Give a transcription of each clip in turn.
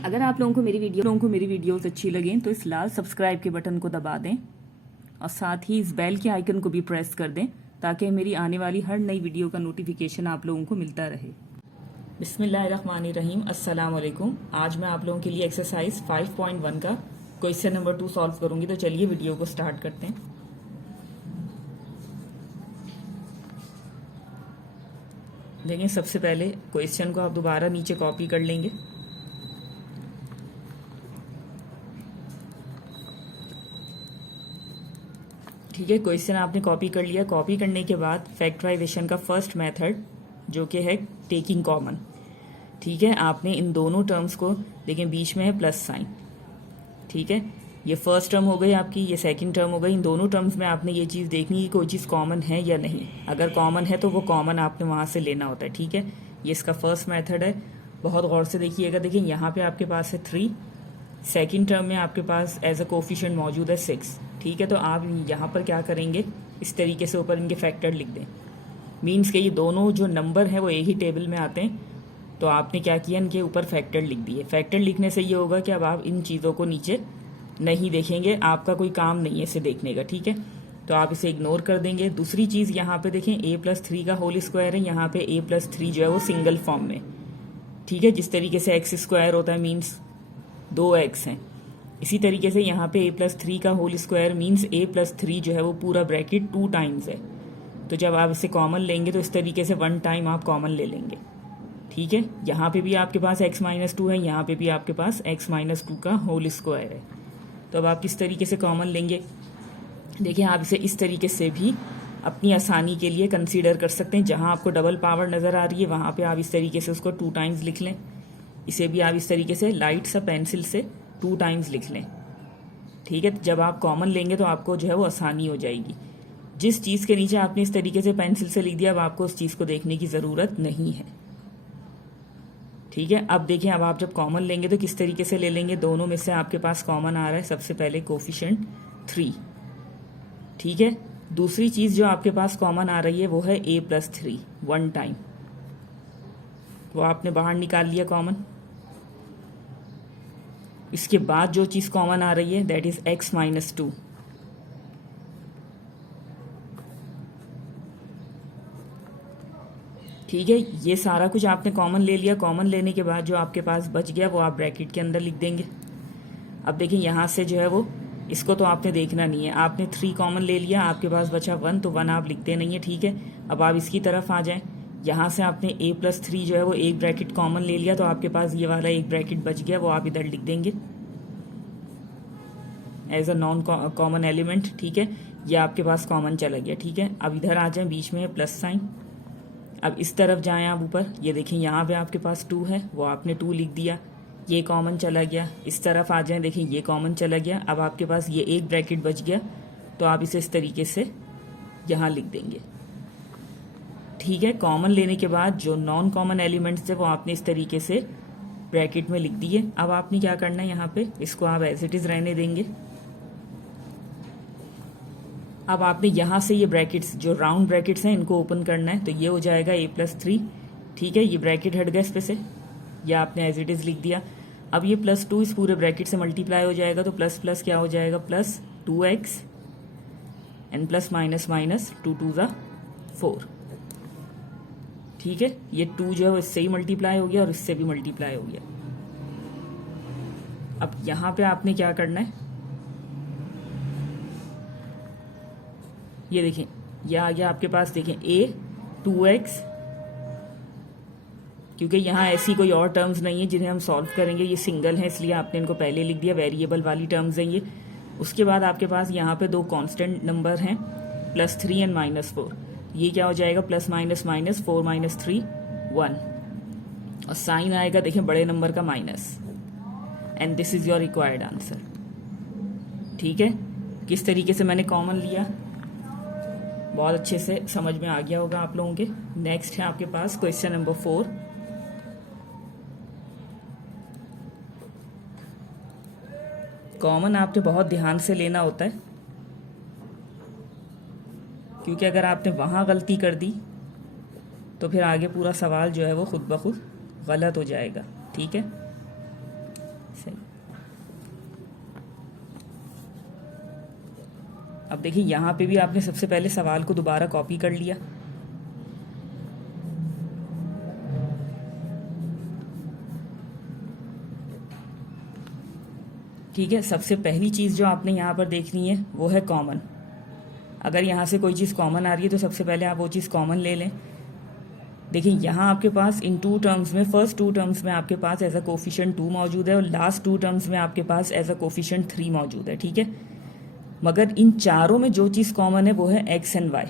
अगर आप लोगों को मेरी वीडियोस अच्छी लगें तो इस लाल सब्सक्राइब के बटन को दबा दें और साथ ही इस बेल के आइकन को भी प्रेस कर दें ताकि मेरी आने वाली हर नई वीडियो का नोटिफिकेशन आप लोगों को मिलता रहे। बिस्मिल्लाहिर्रहमानिर्रहीम, अस्सलाम वालेकुम। आज मैं आप लोगों के लिए एक्सरसाइज 5.1 का क्वेश्चन नंबर 2 सॉल्व करूंगी। तो चलिए वीडियो को स्टार्ट करते हैं। देखिए, सबसे पहले क्वेश्चन को आप दोबारा नीचे कॉपी कर लेंगे। ठीक है, क्वेश्चन आपने कॉपी कर लिया। कॉपी करने के बाद फैक्टराइजेशन का फर्स्ट मेथड जो कि है टेकिंग कॉमन। ठीक है, आपने इन दोनों टर्म्स को देखिए, बीच में है प्लस साइन। ठीक है, ये फर्स्ट टर्म हो गई आपकी, ये सेकंड टर्म हो गई। इन दोनों टर्म्स में आपने ये चीज़ देखनी है कोई चीज़ कॉमन है या नहीं। अगर कॉमन है तो वो कॉमन आपने वहाँ से लेना होता है। ठीक है, ये इसका फर्स्ट मेथड है। बहुत गौर से देखिएगा। देखिए, यहाँ पे आपके पास है 3, सेकेंड टर्म में आपके पास एज अ कोफिशिएंट मौजूद है 6। ठीक है, तो आप यहाँ पर क्या करेंगे, इस तरीके से ऊपर इनके फैक्टर लिख दें। मीन्स के ये दोनों जो नंबर हैं वो एक ही टेबल में आते हैं। तो आपने क्या किया, इनके ऊपर फैक्टर लिख दिए। फैक्टर लिखने से ये होगा कि अब आप इन चीज़ों को नीचे नहीं देखेंगे, आपका कोई काम नहीं है इसे देखने का। ठीक है, तो आप इसे इग्नोर कर देंगे। दूसरी चीज़ यहाँ पे देखें, a+3 का होल स्क्वायर है। यहाँ पे a+3 जो है वो सिंगल फॉर्म में। ठीक है, जिस तरीके से x² होता है मीन्स 2x हैं, इसी तरीके से यहाँ पे a+3 का होल स्क्वायर मीन्स a+3 जो है वो पूरा ब्रैकेट 2 टाइम्स है। तो जब आप इसे कॉमन लेंगे तो इस तरीके से 1 टाइम आप कॉमन ले लेंगे। ठीक है, यहाँ पे भी आपके पास x-2 है, यहाँ पे भी आपके पास x-2 का होल स्क्वायर है। तो अब आप किस तरीके से कॉमन लेंगे, देखिए आप इसे इस तरीके से भी अपनी आसानी के लिए कंसीडर कर सकते हैं। जहाँ आपको डबल पावर नज़र आ रही है वहाँ पे आप इस तरीके से उसको 2 टाइम्स लिख लें। इसे भी आप इस तरीके से लाइट सा पेंसिल से 2 टाइम्स लिख लें। ठीक है, जब आप कॉमन लेंगे तो आपको जो है वो आसानी हो जाएगी। जिस चीज़ के नीचे आपने इस तरीके से पेंसिल से लिख दिया, अब आपको उस चीज़ को देखने की ज़रूरत नहीं है। ठीक है, अब देखिए, अब आप जब कॉमन लेंगे तो किस तरीके से ले लेंगे। दोनों में से आपके पास कॉमन आ रहा है सबसे पहले कोफिशिएंट 3। ठीक है, दूसरी चीज़ जो आपके पास कॉमन आ रही है वो है a+3 1 टाइम। वो आपने बाहर निकाल लिया कॉमन। इसके बाद जो चीज़ कॉमन आ रही है दैट इज x-2। ठीक है, ये सारा कुछ आपने कॉमन ले लिया। कॉमन लेने के बाद जो आपके पास बच गया वो आप ब्रैकेट के अंदर लिख देंगे। अब देखिए, यहाँ से जो है वो इसको तो आपने देखना नहीं है। आपने 3 कॉमन ले लिया, आपके पास बचा 1, तो 1 आप लिखते नहीं है। ठीक है, अब आप इसकी तरफ आ जाएं। यहाँ से आपने a+3 जो है वो एक ब्रैकेट कॉमन ले लिया, तो आपके पास ये वाला एक ब्रैकेट बच गया, वो आप इधर लिख देंगे as a non common element. ठीक है, ये आपके पास कॉमन चला गया। ठीक है, अब इधर आ जाएं, बीच में है प्लस साइन। अब इस तरफ जाएं आप ऊपर, ये देखें यहाँ पे आपके पास 2 है, वो आपने 2 लिख दिया, ये कॉमन चला गया। इस तरफ आ जाएं, देखें ये कॉमन चला गया। अब आपके पास ये एक ब्रैकेट बच गया, तो आप इसे इस तरीके से यहाँ लिख देंगे। ठीक है, कॉमन लेने के बाद जो नॉन कॉमन एलिमेंट्स है वो आपने इस तरीके से ब्रैकेट में लिख दिए। अब आपने क्या करना है, यहाँ पे इसको आप एज इट इज रहने देंगे। अब आपने यहाँ से ये ब्रैकेट्स जो राउंड ब्रैकेट्स हैं इनको ओपन करना है, तो ये हो जाएगा a+3। ठीक है, ये ब्रैकेट हट गया इस पे से, ये आपने एज इट इज लिख दिया। अब ये +2 इस पूरे ब्रैकेट से मल्टीप्लाई हो जाएगा, तो प्लस प्लस क्या हो जाएगा, +2x and plus minus minus 2 2 ज़ा 4। ठीक है, ये 2 जो है वो इससे ही मल्टीप्लाई हो गया और इससे भी मल्टीप्लाई हो गया। अब यहाँ पे आपने क्या करना है, ये देखें ये आ गया आपके पास। देखें a2x, क्योंकि यहाँ ऐसी कोई और टर्म्स नहीं है जिन्हें हम सॉल्व करेंगे, ये सिंगल है इसलिए आपने इनको पहले लिख दिया। वेरिएबल वाली टर्म्स हैं ये। उसके बाद आपके पास यहाँ पे 2 कांस्टेंट नंबर हैं, +3 एंड -4। ये क्या हो जाएगा, प्लस माइनस माइनस 4 - 3 1, और साइन आएगा देखें बड़े नंबर का minus. And this is your required answer. ठीक है, किस तरीके से मैंने कॉमन लिया, बहुत अच्छे से समझ में आ गया होगा आप लोगों के। नेक्स्ट है आपके पास क्वेश्चन नंबर 4। कॉमन आपने बहुत ध्यान से लेना होता है, क्योंकि अगर आपने वहां गलती कर दी तो फिर आगे पूरा सवाल जो है वो खुद ब खुद गलत हो जाएगा। ठीक है, अब देखिए यहाँ पे भी आपने सबसे पहले सवाल को दोबारा कॉपी कर लिया, ठीक है। सबसे पहली चीज़ जो आपने यहाँ पर देखनी है वो है कॉमन। अगर यहाँ से कोई चीज़ कॉमन आ रही है तो सबसे पहले आप वो चीज़ कॉमन ले लें। देखिए यहाँ आपके पास इन टू टर्म्स में, फर्स्ट टू टर्म्स में आपके पास एज अ कोफिशिएंट 2 मौजूद है और लास्ट टू टर्म्स में आपके पास एज अ कोफिशिएंट 3 मौजूद है, ठीक है। मगर इन चारों में जो चीज़ कॉमन है वो है एक्स एंड वाई,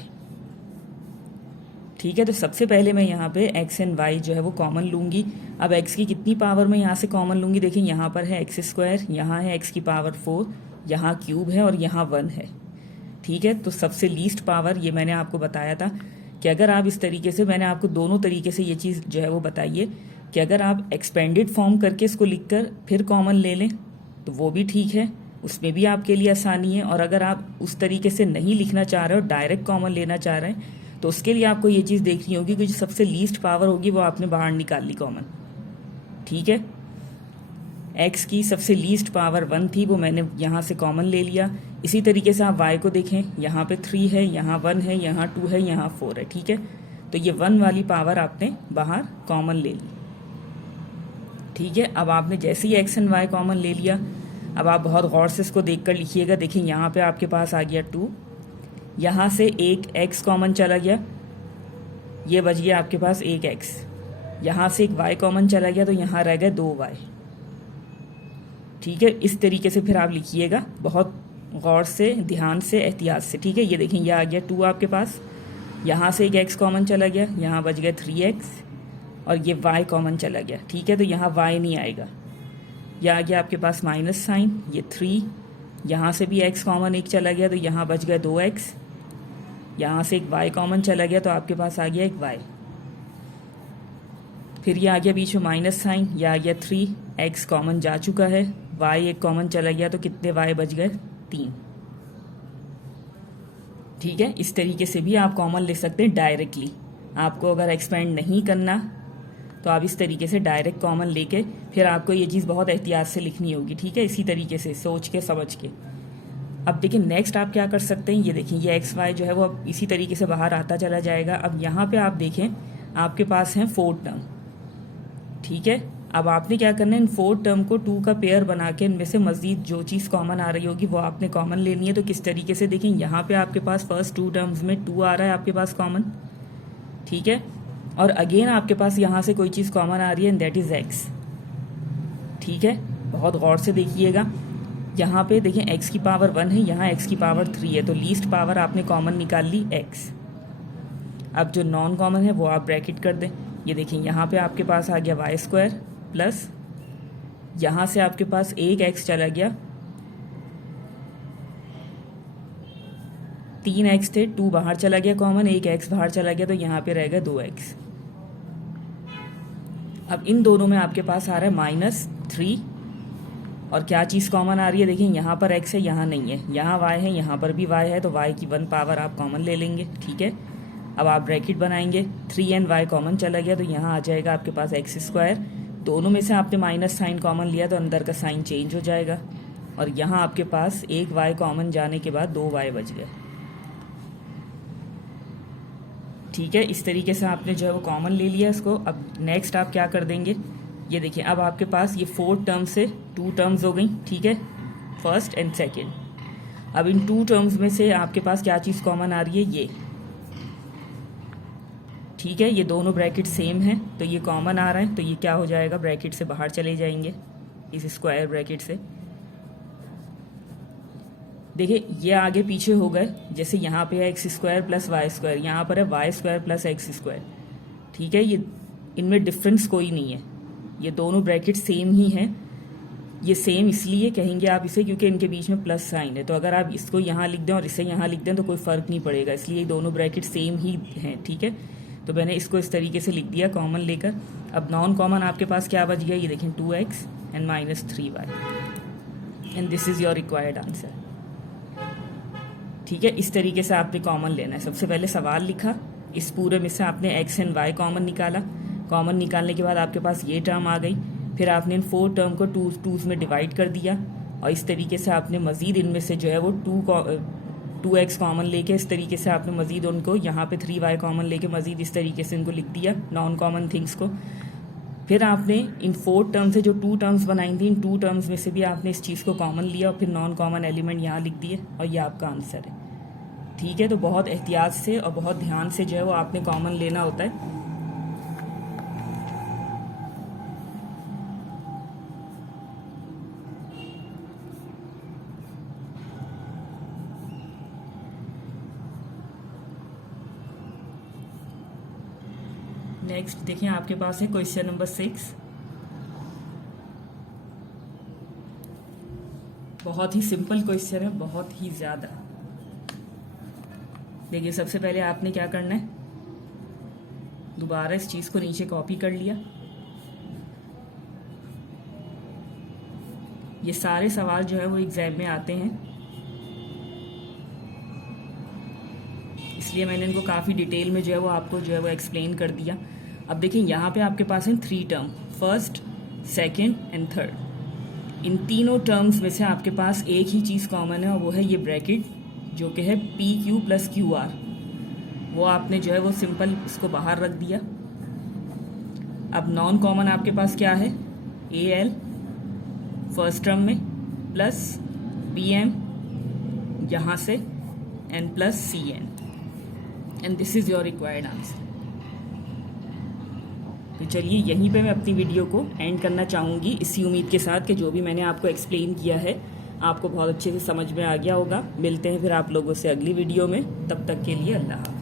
ठीक है। तो सबसे पहले मैं यहाँ पे एक्स एंड वाई जो है वो कॉमन लूँगी। अब एक्स की कितनी पावर में यहाँ से कॉमन लूँगी? देखिए यहाँ पर है एक्स स्क्वायर, यहाँ है एक्स की पावर 4, यहाँ क्यूब है और यहाँ 1 है, ठीक है। तो सबसे लीस्ट पावर, ये मैंने आपको बताया था कि अगर आप इस तरीके से, मैंने आपको दोनों तरीके से ये चीज़ जो है वो बताइए कि अगर आप एक्सपेंडेड फॉर्म करके इसको लिखकर फिर कॉमन ले लें तो वो भी ठीक है, उसमें भी आपके लिए आसानी है। और अगर आप उस तरीके से नहीं लिखना चाह रहे हो, डायरेक्ट कॉमन लेना चाह रहे हैं, तो उसके लिए आपको ये चीज़ देखनी होगी कि जो सबसे लीस्ट पावर होगी वो आपने बाहर निकाल ली कॉमन, ठीक है। एक्स की सबसे लीस्ट पावर 1 थी, वो मैंने यहाँ से कॉमन ले लिया। इसी तरीके से आप वाई को देखें, यहाँ पे 3 है, यहाँ 1 है, यहाँ 2 है, यहाँ 4 है, ठीक है। तो ये 1 वाली पावर आपने बाहर कॉमन ले ली, ठीक है। अब आपने जैसे ही एक्स एंड वाई कॉमन ले लिया, अब आप बहुत गौर से इसको देख कर लिखिएगा। देखिए यहाँ पे आपके पास आ गया 2, यहाँ से एक एक्स कॉमन चला गया, ये बच गया आपके पास एक एक्स। यहाँ से एक वाई कॉमन चला गया तो यहाँ रह गए 2 वाई, ठीक है। इस तरीके से फिर आप लिखिएगा बहुत गौर से, ध्यान से, एहतियात से, ठीक है। ये देखें, यह आ गया 2 आपके पास, यहाँ से एक एक्स कॉमन चला गया, यहाँ बच गया 3x और ये y कॉमन चला गया, ठीक है। तो यहाँ y नहीं आएगा, यह आ गया आपके पास माइनस साइन, ये 3, यहाँ से भी x कॉमन एक चला गया तो यहाँ बच गया 2x, यहाँ से एक y कॉमन चला गया तो आपके पास आ गया एक y, फिर ये आ गया बीच में माइनस साइन, यह आ गया 3, x कॉमन जा चुका है, y एक कॉमन चला गया तो कितने y बच गए? 3, ठीक है। इस तरीके से भी आप कॉमन ले सकते हैं डायरेक्टली। आपको अगर एक्सपेंड नहीं करना तो आप इस तरीके से डायरेक्ट कॉमन लेके फिर आपको ये चीज़ बहुत एहतियात से लिखनी होगी, ठीक है। इसी तरीके से सोच के समझ के। अब देखिए नेक्स्ट आप क्या कर सकते हैं, ये देखिए ये एक्स वाई जो है वो अब इसी तरीके से बाहर आता चला जाएगा। अब यहाँ पे आप देखें आपके पास है 4 टर्म, ठीक है। अब आपने क्या करना है, इन 4 टर्म को 2 का पेयर बना के इनमें से मजीद जो चीज़ कॉमन आ रही होगी वो आपने कॉमन लेनी है। तो किस तरीके से देखें, यहाँ पे आपके पास फर्स्ट 2 टर्म्स में 2 आ रहा है आपके पास कॉमन, ठीक है। और अगेन आपके पास यहाँ से कोई चीज़ कॉमन आ रही है एंड दैट इज़ एक्स, ठीक है। बहुत गौर से देखिएगा, यहाँ पे देखें एक्स की पावर 1 है, यहाँ एक्स की पावर 3 है, तो लीस्ट पावर आपने कॉमन निकाल ली एक्स। अब जो नॉन कॉमन है वो आप ब्रैकेट कर दें। ये देखें यहाँ पे आपके पास आ गया वाई स्क्वायर प्लस यहाँ से आपके पास एक एक्स चला गया, 3 एक्स थे, 2 बाहर चला गया कॉमन, एक एक्स बाहर चला गया तो यहाँ पे रह गया 2 एक्स। अब इन दोनों में आपके पास आ रहा है -3 और क्या चीज़ कॉमन आ रही है, देखिए यहाँ पर x है, यहाँ नहीं है, यहाँ y है, यहाँ पर भी y है, तो y की 1 पावर आप कॉमन ले लेंगे, ठीक है। अब आप ब्रैकेट बनाएंगे, 3 एंड y कॉमन चला गया तो यहाँ आ जाएगा आपके पास एक्स स्क्वायर। दोनों में से आपने माइनस साइन कॉमन लिया तो अंदर का साइन चेंज हो जाएगा और यहाँ आपके पास एक y कॉमन जाने के बाद 2 y बच गए, ठीक है। इस तरीके से आपने जो है वो कॉमन ले लिया इसको। अब नेक्स्ट आप क्या कर देंगे, ये देखिए अब आपके पास ये 4 टर्म से 2 टर्म्स हो गई, ठीक है, फर्स्ट एंड सेकेंड। अब इन 2 टर्म्स में से आपके पास क्या चीज़ कॉमन आ रही है, ये, ठीक है। ये दोनों ब्रैकेट सेम है तो ये कॉमन आ रहा है, तो ये क्या हो जाएगा, ब्रैकेट से बाहर चले जाएंगे इस स्क्वायर ब्रैकेट से। देखिए ये आगे पीछे हो गए, जैसे यहाँ पे है X square plus Y square, यहाँ पर है Y square plus X square, ठीक है। ये इनमें डिफरेंस कोई नहीं है, ये दोनों ब्रैकेट सेम ही हैं। ये सेम इसलिए कहेंगे आप इसे क्योंकि इनके बीच में प्लस साइन है, तो अगर आप इसको यहाँ लिख दें और इसे यहाँ लिख दें तो कोई फ़र्क नहीं पड़ेगा, इसलिए ये दोनों ब्रैकेट सेम ही हैं, ठीक है। तो मैंने इसको इस तरीके से लिख दिया कॉमन लेकर। अब नॉन कॉमन आपके पास क्या बच गया, ये देखें 2x and -3y and this is your required answer, ठीक है। इस तरीके से आपने कॉमन लेना है। सबसे पहले सवाल लिखा, इस पूरे में से आपने x एंड y कॉमन निकाला, कॉमन निकालने के बाद आपके पास ये टर्म आ गई, फिर आपने इन 4 टर्म को 2s में डिवाइड कर दिया और इस तरीके से आपने मज़ीद इनमें से जो है वो 2x कॉमन लेके इस तरीके से आपने मज़ीद उनको यहाँ पे 3y कॉमन लेके मज़ीद इस तरीके से इनको लिख दिया नॉन कॉमन थिंग्स को। फिर आपने इन 4 टर्म से जो 2 टर्म्स बनाई थी, इन 2 टर्म्स में से भी आपने इस चीज़ को कॉमन लिया और फिर नॉन कॉमन एलिमेंट यहाँ लिख दिए और ये आपका आंसर है। ठीक है, तो बहुत एहतियात से और बहुत ध्यान से जो है वो आपने कॉमन लेना होता है। नेक्स्ट देखिए आपके पास है क्वेश्चन नंबर 6। बहुत ही सिंपल क्वेश्चन है, बहुत ही ज़्यादा। देखिए सबसे पहले आपने क्या करना है, दोबारा इस चीज़ को नीचे कॉपी कर लिया। ये सारे सवाल जो है वो एग्जाम में आते हैं, इसलिए मैंने इनको काफ़ी डिटेल में जो है वो आपको जो है वो एक्सप्लेन कर दिया। अब देखिए यहाँ पे आपके पास है 3 term, first, second and third. इन तीनों टर्म्स में से आपके पास एक ही चीज़ कॉमन है और वो है ये ब्रैकेट जो कि है PQ + QR। वो आपने जो है वो सिंपल इसको बाहर रख दिया। अब नॉन कॉमन आपके पास क्या है, AL फर्स्ट टर्म में प्लस BM यहाँ से and plus CN, and this is your required answer. तो चलिए यहीं पे मैं अपनी वीडियो को एंड करना चाहूँगी, इसी उम्मीद के साथ कि जो भी मैंने आपको एक्सप्लेन किया है आपको बहुत अच्छे से समझ में आ गया होगा। मिलते हैं फिर आप लोगों से अगली वीडियो में, तब तक के लिए अल्लाह हाफ़िज़।